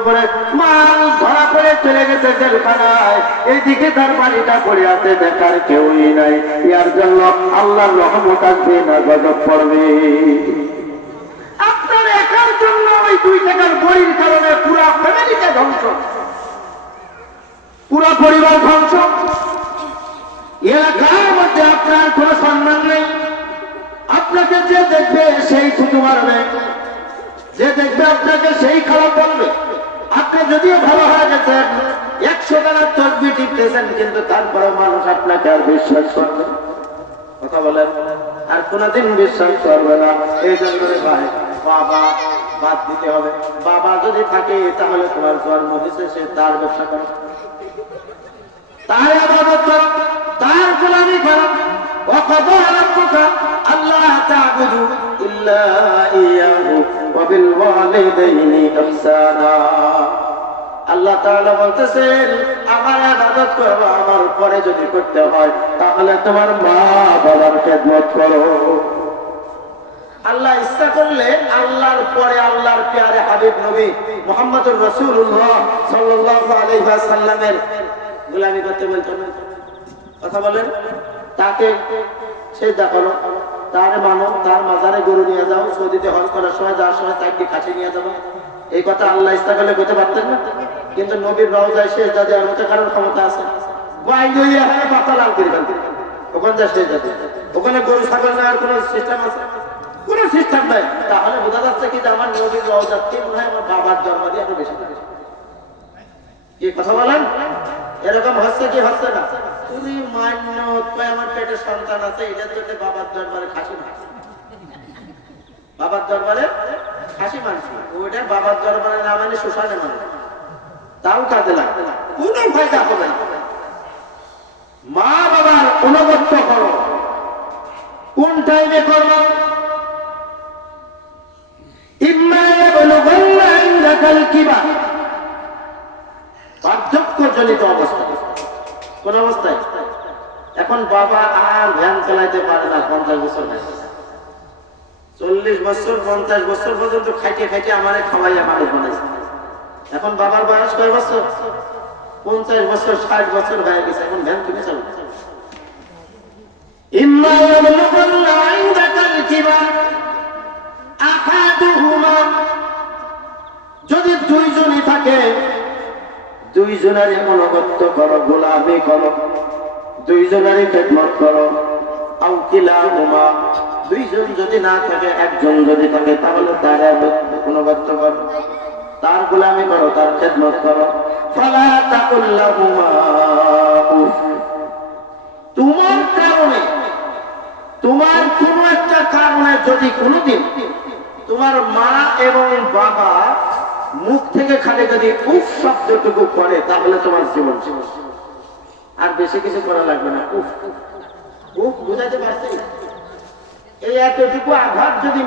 উপরে মাল ধরা পড়ে চলে গেছে জেলখানায়, এইদিকে তার বাড়িটা পড়ে আছে, দেখার কেউই নাই। ইয়ার জন্য আল্লাহর রহমত আসবে না গজব পড়বে। আপনার একার জন্য ওই 2 টাকার বড়ির কারণে পুরা ফ্যামিলিটা ধ্বংস, পুরা পরিবার ধ্বংস। এলাকার মধ্যে আপনার কোনো সম্মান নেই। আপনাকে যে দেখবে সেই থুতু মারবে, যে দেখবে আপনাকে সেই খারাপ বলবে। আপনি যদিও ভালো হয়ে গেছেন, 100 টাকার তসবিহ টিপতেছেন, কিন্তু তারপরে মানুষ আপনাকে আর বিশ্বাস করবে, কথা বলেন, আর কোনদিন বিশ্বাস করবে না। এই জন্য ভাই, বাবা বাদ দিতে হবে। বাবা যদি থাকে তাহলে তোমার জন্ম হয়েছে, সে তার ব্যবসা করো, তার ইবাদত করো, তার গোলামি করো। وقضى ربك ألا تعبدوا إلا إياه وبالوالدين إحسانا। আল্লাহ তাআলা বলতেছেন, আমার ইবাদত করো, আমার পরে যদি করতে হয় তাহলে তোমার মা বাবার খেদমত করো। আল্লাহ ইচ্ছা করলে আল্লাহর পরে আল্লাহর প্যারে হাবিব নবী মুহাম্মদুর রাসূলুল্লাহ সাল্লাল্লাহু আলাইহি ওয়াসাল্লামের গোলামি করতে বলতেন, কথা বলেন। তাকে সেজদা করো, তার মানো, তার মাজারে গরু নিয়ে যাও, সৌদিতে হজ করার সময় যাওয়ার সময় তাকে কাছে নিয়ে যাবো, এই কথা আল্লাহ ইচ্ছা করলে করতে পারতেন না। কিন্তু নবীর রওজায় সেজদা দেওয়ার মতো কারণ ক্ষমতা আছে। পাতা লাল করে ফেলতেন, ওখানে যা সেজদা দেয়, ওখানে গরু ছাগল নেওয়ার কোনো সিস্টেম আছে? কোনো সিস্টেম নাই। তাহলে বোঝা যাচ্ছে কি যে আমার নবীর রওজার থেকে মনে হয় আমার বাবার জন্ম দিয়ে আরো বেশি। কি কথা বলেন? এরকম হচ্ছে কি হচ্ছে না? তুমি মান্য আমার পেটে সন্তান আছে, এটার জন্য বাবার দরবারে খাসি মানছি, বাবার দরবারে খাসি মানছি, ওইটা বাবার দরবারে না মানে শ্মশানে মানে, তাও কাজে লাগবে না, কোনো ফায়দা হবে না। মা বাবার অনুগত্য করো। কোন টাইমে করো? ইম্মা ইয়াবলুগান্না ইনদাকাল কিবার, বার্ধক্যজনিত অবস্থা। কোন অবস্থায়? এখন বাবা আর ভ্যান চালাইতে পারে না, 50 বছর হয়েছে, 40 বছর 50 বছর পর্যন্ত খাইতে খাইতে আমারে খাওয়াইয়া মানুষ বানাইছে। এখন বাবার বয়স কয় বছর? 50 বছর 60 বছর হয়ে গেছে, এখন ভ্যান কিনে চালাচ্ছে। ইম্মা ইয়াবলুগান্না ইনদাকাল কিবার আহাদুহুমা, যদি 2 জনই থাকে, 2 জনের অনুগত্য করো, গোলামি করো, 2 জনেরই খেদমত করো। আও কিলাহুমা, 2 জন যদি না থাকে, 1 জন যদি থাকে, তাহলে তার অনুগত্য করো, তার গোলামি করো, তার খেদমত করো। ফালা তাকুল লাহুমা উফ, তোমার কারণে, তোমার কোনো একটা কারণে যদি কোনোদিন তোমার মা এবং বাবা মুখ থেকে খালি যদি উফ শব্দটুকু করে, তাহলে তোমার জীবন শেষ। আর বেশি কিছু করা লাগবে না। উফ উফ বুঝাতে পারছি? এই এতটুকু আঘাত যদি